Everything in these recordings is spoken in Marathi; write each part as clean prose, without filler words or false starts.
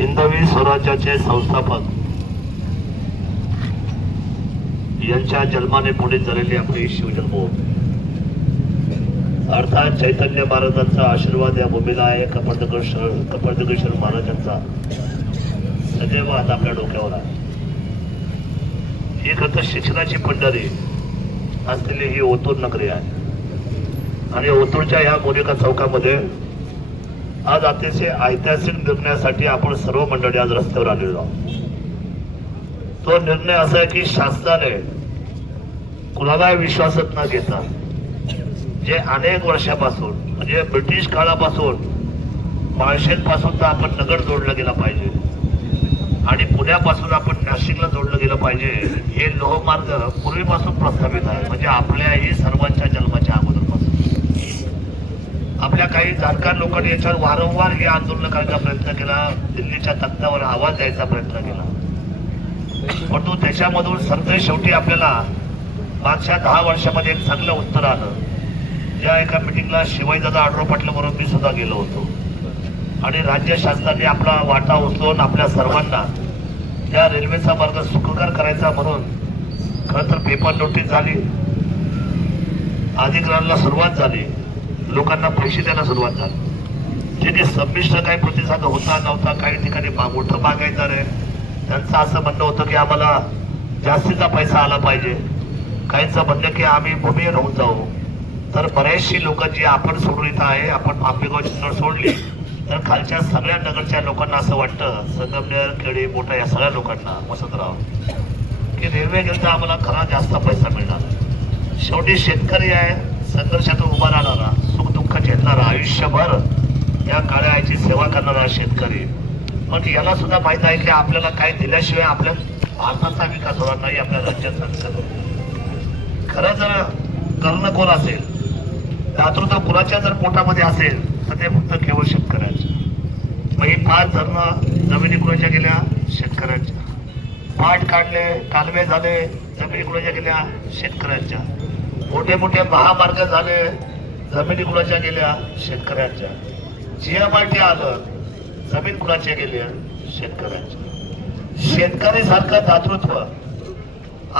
हिंदवी स्वराज्याचे संस्थापक यांच्या जन्माने पुढे झालेली आपली शिवजन्मभूमी अर्थात चैतन्य महाराजांचा आशीर्वाद या भूमीला आहे. कपडदकेश्वर महाराजांचा सदैव हात आपल्या डोक्यावर आहे. ही खरं शिक्षणाची पंढरी असलेली ही ओतूर नगरी आहे आणि ओतूरच्या या मोनिका चौकामध्ये आज अतिशय ऐतिहासिक निर्णयासाठी आपण सर्व मंडळी आज रस्त्यावर आलेलो आहोत. तो निर्णय असा आहे की शासनाने कुणालाही विश्वासात न घेता जे अनेक वर्षापासून म्हणजे ब्रिटिश काळापासून माळशेज पासून तर आपण नगर जोडलं गेला पाहिजे आणि पुण्यापासून आपण नाशिकला जोडलं गेलं पाहिजे हे लोहमार्ग पूर्वीपासून प्रस्थापित आहे. म्हणजे आपल्याही सर्वांच्या जन्माच्या अगोदरपासून आपल्या काही जाणकार लोकांनी याच्यावर वारंवार हे आंदोलन करण्याचा प्रयत्न केला, दिल्लीच्या तख्तावर आवाज द्यायचा प्रयत्न केला, परंतु त्याच्यामधून सरते शेवटी आपल्याला मागच्या 10 वर्षामध्ये एक चांगलं उत्तर आलं. या एका मिटिंगला शिवाजीदादा आढळराव पाटील बरोबर मी सुद्धा गेलो होतो आणि राज्य शासनाने आपला वाटा उचलून आपल्या सर्वांना या रेल्वेचा मार्ग सुखकर करायचा म्हणून खरं तर पेपर नोटीस झाली, अधिग्रहणाला सुरुवात झाली, लोकांना पैसे द्यायला सुरुवात झाली. जे संमिश्र काही प्रतिसाद होता नव्हता, काही ठिकाणी मोठं मागायचं आहे त्यांचं असं म्हणणं होतं की आम्हाला जास्तीचा पैसा आला पाहिजे, काहींचं म्हणणं की आम्ही भूमी राहून जाऊ. तर बरेचशी लोक जी आपण सोडून इथं आहे, आपण आंबेगावची नगर सोडली तर खालच्या सगळ्या नगरच्या लोकांना असं वाटतं, संगमनेर खेडे मोठा या सगळ्या लोकांना वसंतराव की रेल्वे गेलं तर आम्हाला खरा जास्त पैसा मिळणार. शेवटी शेतकरी आहे, संघर्षातून उभा राहणारा, सुख दुःख झेलणारा, आयुष्यभर या काळ्या आईची सेवा करणारा शेतकरी. पण याला सुद्धा माहित आहे की आपल्याला काय दिल्याशिवाय आपल्या भारताचा विकास होणार नाही, आपल्या राज्याचा विकास होणार. खरं जर करणं कोण असेल, दातृत्व कुणाच्या जर पोटामध्ये असेल तर ते फक्त केवळ शेतकऱ्यांचे. मग ही 5 धरणं जमिनी कुणाच्या गेल्या, शेतकऱ्यांच्या. पाट काढले, कालवे झाले, जमिनी कुणाच्या गेल्या, शेतकऱ्यांच्या. मोठे मोठे महामार्ग झाले, जमिनी कुणाच्या गेल्या, शेतकऱ्यांच्या. GMRT आलं, जमीन कुणाच्या गेल्या, शेतकऱ्यांच्या. शेतकरी सारखं दातृत्व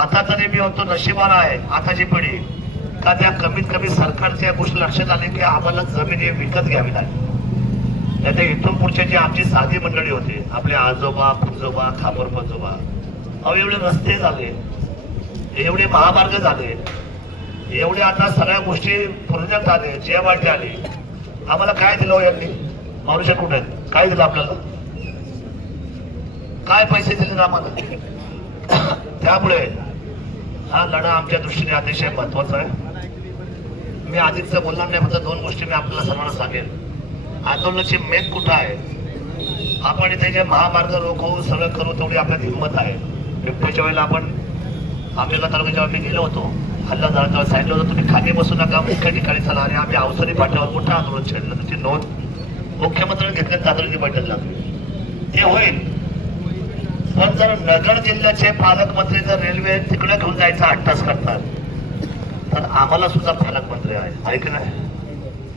आता तरी मी होतो नशिबान आहे आताची पिढी का त्या कमीत कमी सरकारच्या या गोष्टी लक्षात आले की आम्हाला जमिनी विकत घ्यावी लागली. नाही तर इथून पुढचे जी आमची साधी मंडळी होती, आपले आजोबा पुजोबा खापर पंजोबा, अहो एवढे रस्ते झाले, एवढे महामार्ग झाले, एवढे आता सगळ्या गोष्टी प्रोजेक्ट आले, GMRT आली, आम्हाला काय दिलं हो यांनी? मनुष्य कुठे आहेत? काय दिलं आपल्याला? काय पैसे दिले आम्हाला? त्यामुळे हा लढा आमच्या दृष्टीने अतिशय महत्वाचा आहे. मी आधीच बोलणार नाही, फक्त 2 गोष्टी मी आपल्याला सर्वांना सांगेन. आंदोलनाची मेन कुठं आहे, आपण इथे जे महामार्ग रोखवून सगळं करू तेवढी आपल्यात हिंमत आहे. बिबट्याच्या वेळेला आपण आंबेगाव तालुक्याच्या मी गेलो होतो, हल्ला झाला तेव्हा सांगितलं होतं तुम्ही खाली बसू नका, मुख्य ठिकाणी चला, आणि आम्ही अवसरी पाट्यावर मोठं आंदोलन छेडलं. त्याची नोंद मुख्यमंत्र्यांनी घेतल्या, तातडीची बैठक लागली. ते होईल, पण जर नगर जिल्ह्याचे पालकमंत्री जर रेल्वे तिकडे घेऊन जायचा अट्टास करतात तर आम्हाला सुद्धा पालकमंत्री आहे की नाही?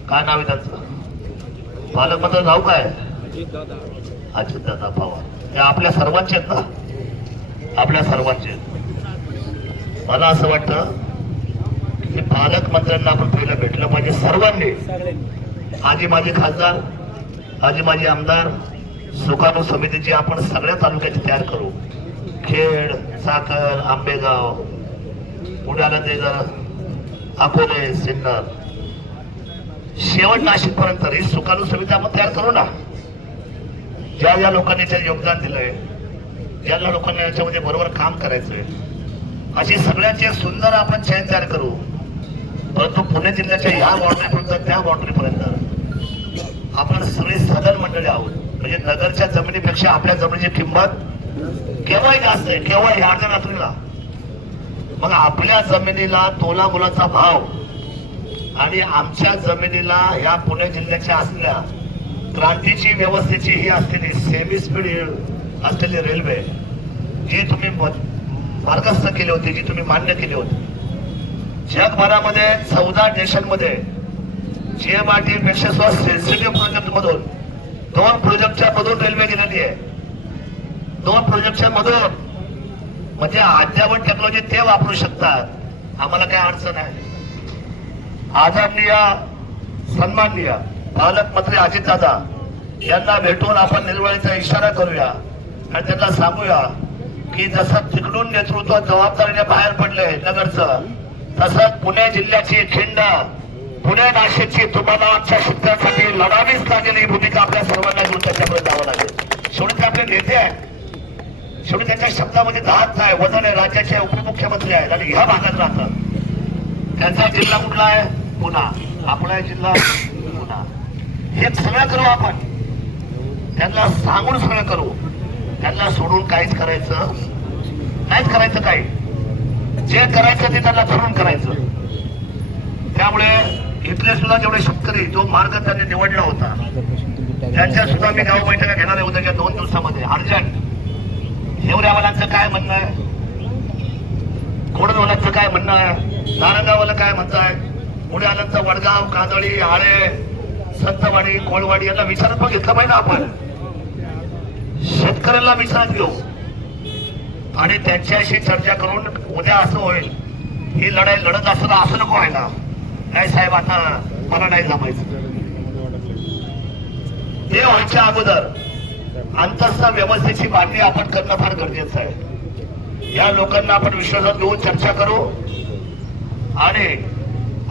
काय नाव आहे त्यांचं? पालकमंत्री नाव काय? अजितदादा पवार. हे आपल्या सर्वांचे आहेत ना, आपल्या सर्वांचे. मला असं वाटतं की पालकमंत्र्यांना आपण पहिलं भेटलं पाहिजे सर्वांनी. आजी माझे खासदार, आजी माझे आमदार, सुकाणू समितीची आपण सगळ्या तालुक्याची तयार करू. खेड, साखर, आंबेगाव, पुण्याला देगर, अकोले, सिन्नर, शेवट नाशिक पर्यंत ही सुकाणू समिती आपण तयार करू ना. ज्या ज्या लोकांनी याच्यात योगदान दिलंय, ज्या लोकांना याच्यामध्ये बरोबर काम करायचंय, अशी सगळ्यांची सुंदर आपण चयन तयार करू. परंतु पुणे जिल्ह्याच्या ह्या बाउंड्रीपर्यंत त्या बाउंड्रीपर्यंत आपण सगळी साधारण मंडळी आहोत. म्हणजे नगरच्या जमिनीपेक्षा आपल्या जमिनीची किंमत केव्हाही जास्त आहे, केव्हाही ह्या रात्रीला. मग आपल्या जमिनीला तोला मुलाचा भाव आणि आमच्या जमिनीला ह्या पुणे जिल्ह्याच्या असलेल्या क्रांतीची व्यवस्थेची ही असलेली सेमी स्पीड असलेली रेल्वे जी तुम्ही मार्गस्थ केली होती, जी तुम्ही मान्य केली होती, जगभरामध्ये 14 देशांमध्ये GMRT पेक्षा सेन्सिटिव्ह प्रोजेक्ट मधून 2 प्रोजेक्टच्या मधून रेल्वे गेलेली आहे. 2 प्रोजेक्टच्या मधून म्हणजे अद्ययावत टेक्नॉलॉजी ते वापरू शकतात, आम्हाला काय अडचण आहे. आदरणीय सन्माननीय पालकमंत्री अजितदादा यांना भेटून आपण निर्वळीचा इशारा करूया आणि त्यांना सांगूया की जसं तिकडून नेतृत्व जबाबदारीने बाहेर पडले नगरचं, तसंच पुणे जिल्ह्याची खिंड, पुणे नाशिकची तुम्हाला आमच्या शिक्षणासाठी लढावीच लागेल. ही भूमिका आपल्या सर्वांना घेऊन त्याच्याकडे जावं लागेल. शेवटी ते आपले नेते आहेत, शेवटी त्यांच्या शब्दामध्ये धाक आहे, वजन आहे. राज्याचे उपमुख्यमंत्री आहेत आणि ह्या भागात राहतात. त्यांचा जिल्हा कुठला आहे? पुणा. आपला जिल्हा पुणा. हे सगळं करू आपण, त्यांना सांगून सगळं करू. त्यांना सोडून काहीच करायचं काही. जे करायचं ते त्यांना ठरवून करायचं. त्यामुळे इथले सुद्धा जेवढे शेतकरी जो मार्ग त्यांनी निवडला होता त्यांच्या सुद्धा मी गाव बैठका घेणार आहे उद्याच्या 2 दिवसामध्ये अर्जंट. हिवऱ्यावाल्यांचं काय म्हणणं आहे, कोडदवाल्यांचं काय म्हणणं आहे, नारायणगावला काय म्हणत आहे, पुढे आल्यानंतर वडगाव, काजळी, आळे, संतवाडी, कोळवाडी यांना विचारत पण घेतलं पाहिजे आपण. शेतकऱ्यांना विचारत घेऊ आणि त्यांच्याशी चर्चा करून उद्या असं होईल ही लढाई लढत असताना असं नको व्हायला. नाही साहेब आता मला नाही जमायचं. हे व्हायच्या अगोदर अंतस्थ व्यवस्थेची मागणी आपण करणं फार गरजेचं आहे. या लोकांना आपण विश्वासात घेऊन चर्चा करू आणि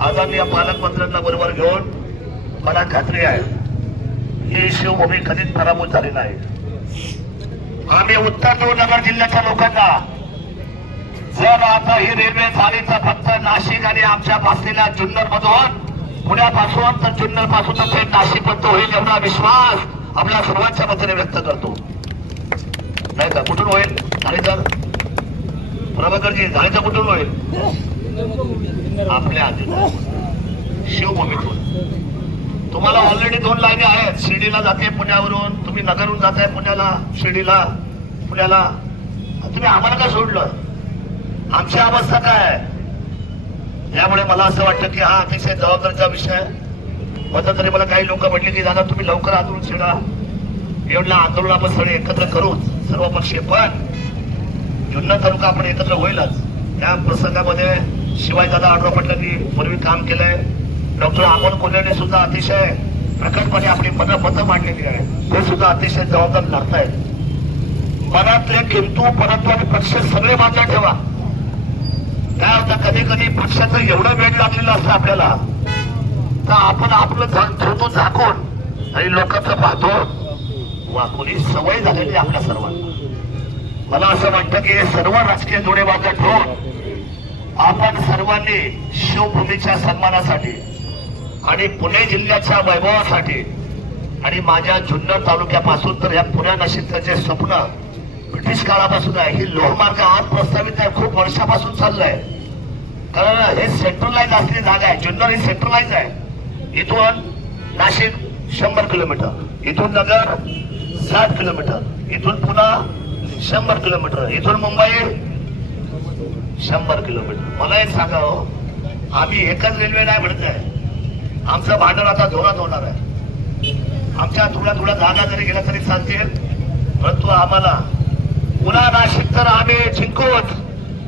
आदरणीय पालकमंत्र्यांना बरोबर घेऊन मला खात्री आहे ही शिवभूमी कधीच पराभूत झाली नाही. आम्ही उत्तर देऊ नगर जिल्ह्याच्या लोकांना जर आता ही रेल्वे झाली तर फक्त नाशिक आणि आमच्या बसलेल्या जुन्नर मधून, पुण्यापासून तर जुन्नर पासून तर थेट नाशिक पर्यंत होईल एवढा विश्वास आपल्या सर्वांच्या वतीने व्यक्त करतो. नाही का कुठून होईल? झाली तर प्रभाकरजी झाली तर कुठून होईल? आपल्या आधी शिवभूमीतून. तुम्हाला ऑलरेडी 2 लाईनी आहेत. शिर्डीला जाते पुण्यावरून, तुम्ही नगरहून जाताय पुण्याला, शिर्डीला, पुण्याला. तुम्ही आम्हाला का सोडलं? आमची अवस्था काय आहे? त्यामुळे मला असं वाटतं की हा अतिशय जबाबदारीचा विषय. मध्यंतरी मला काही लोक म्हटले की दादा तुम्ही लवकर आंदोलन छेडा, एवढं आंदोलन आपण सगळे एकत्र करू सर्व पक्षीय, पण जुन्नर तालुका आपण एकत्र होईलच. त्या प्रसंगामध्ये शिवाजीदादा आढळराव पाटलांनी पूर्वी काम केलंय. डॉक्टर अमोल कोल्हेने सुद्धा अतिशय प्रकटपणे आपली मतं मांडलेली आहे. ते सुद्धा अतिशय जबाबदार लढतायत. मनातले किंतु परंतु आणि पक्ष सगळे बाजूला ठेवा. काय होतं कधी कधी पक्षाचं एवढं वेळ लागलेलं असतं आपल्याला तर आपण आपलं ठेवतो झाकून आणि लोकांचं पाहतो वाकून. ही सवय झालेली आपल्या सर्वांना. मला असं वाटतं की हे सर्व राजकीय जोडे बाजूला ठेवून आपण सर्वांनी शिवभूमीच्या सन्मानासाठी आणि पुणे जिल्ह्याच्या वैभवासाठी आणि माझ्या जुन्नर तालुक्यापासून तर या पुण्या नाशिकचं जे स्वप्न ब्रिटिश काळापासून आहे, ही लोहमार्ग आज प्रस्तावित आहे, खूप वर्षापासून चाललंय. कारण हे सेंट्रलाइज असलेली जागा आहे. जुन्नर ही सेंट्रलाइज आहे. इथून नाशिक 100 किलोमीटर, इथून नगर 60 किलोमीटर, इथून पुन्हा 100 किलोमीटर, इथून मुंबई 100 किलोमीटर. मला एक सांगावं, आम्ही एकच रेल्वे नाही म्हणत आहे. आमचं भांडण आता जोरात होणार आहे. आमच्या थोड्या जागा जरी गेल्या तरी चालतील, परंतु आम्हाला पुन्हा नाशिक तर आम्ही जिंकूच,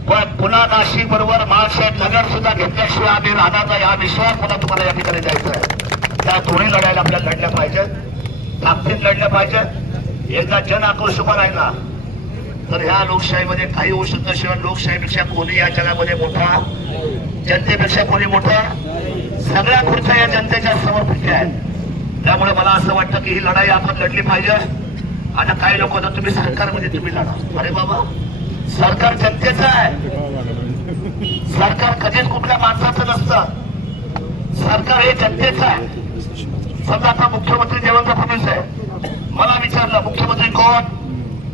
पण पुन्हा नाशिक बरोबर महाशेठ नगर सुद्धा घेतल्याशिवाय आम्ही राहण्याचा या विश्वास पुन्हा तुम्हाला या ठिकाणी द्यायचा आहे. त्या दोन्ही लढायला आपल्याला लढल्या पाहिजेत, ताकदीत लढल्या पाहिजेत. एकदा जन आक्रोश उभा राहिला तर ह्या लोकशाहीमध्ये काही होऊ शकतं. शिवाय लोकशाहीपेक्षा कोणी या जगामध्ये मोठा, जनतेपेक्षा कोणी मोठा, सगळ्या खुर्च्या या जनतेच्या समर्पित आहेत. त्यामुळे मला असं वाटतं की ही लढाई आपण लढली पाहिजे. आता काही लोक होतं तुम्ही सरकारमध्ये तुम्ही लढा. अरे बाबा, सरकार जनतेचं आहे. सरकार कधीच कुठल्या माणसाचं नसतं. सरकार हे जनतेचं आहे. समजा आता मुख्यमंत्री देवेंद्र फडणवीस आहे, मला विचारलं मुख्यमंत्री कोण,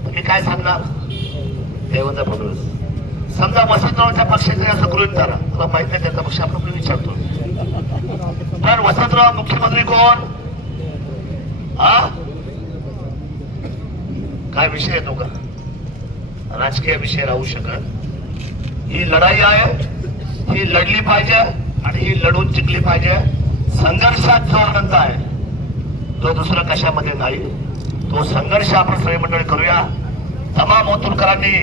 मी काय सांगणार? देवेंद्र फडणवीस. समजा वसंतरावच्या पक्षाचे असं गृहीत धरा, मला माहित नाही त्यांचा पक्ष, आपण विचारतो तर वसंतराव मुख्यमंत्री कोण? हा काय विषय येतो का? राजकीय विषय राहू शकत. ही लढाई आहे, ही लढली पाहिजे आणि ही लढून जिंकली पाहिजे. संघर्षात जो आनंद आहे तो दुसरा कशामध्ये नाही. तो संघर्ष आपण सगळे मंडळी करूया. तमाम ओतूरकरांनी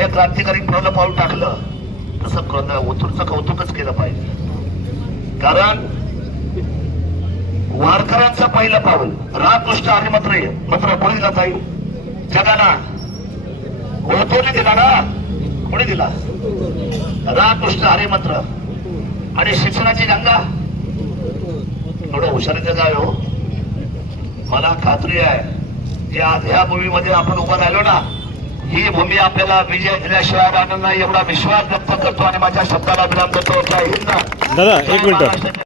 एक क्रांतिकारी पहिलं पाऊल टाकलं, तसं ओतूरचं कौतुकच केलं पाहिजे. कारण वारकऱ्यांचं पहिलं पाऊल रामकृष्ण हरी मंत्र कोणी जाईल जगाला, ओतूरने दिला ना, कोणी दिला? रामकृष्ण हरी मंत्र. आणि शिक्षणाची गंगा थोडं हुशारीचं काय हो. मला खात्री आहे की आज ह्या भूमीमध्ये आपण उभं राहिलो ना, ही भूमी आपल्याला विजय दिल्याशिवाय राहणार नाही एवढा विश्वास व्यक्त करतो आणि माझ्या शब्दाला विराम देतो. जय हिंद. दादा एक मिनिट.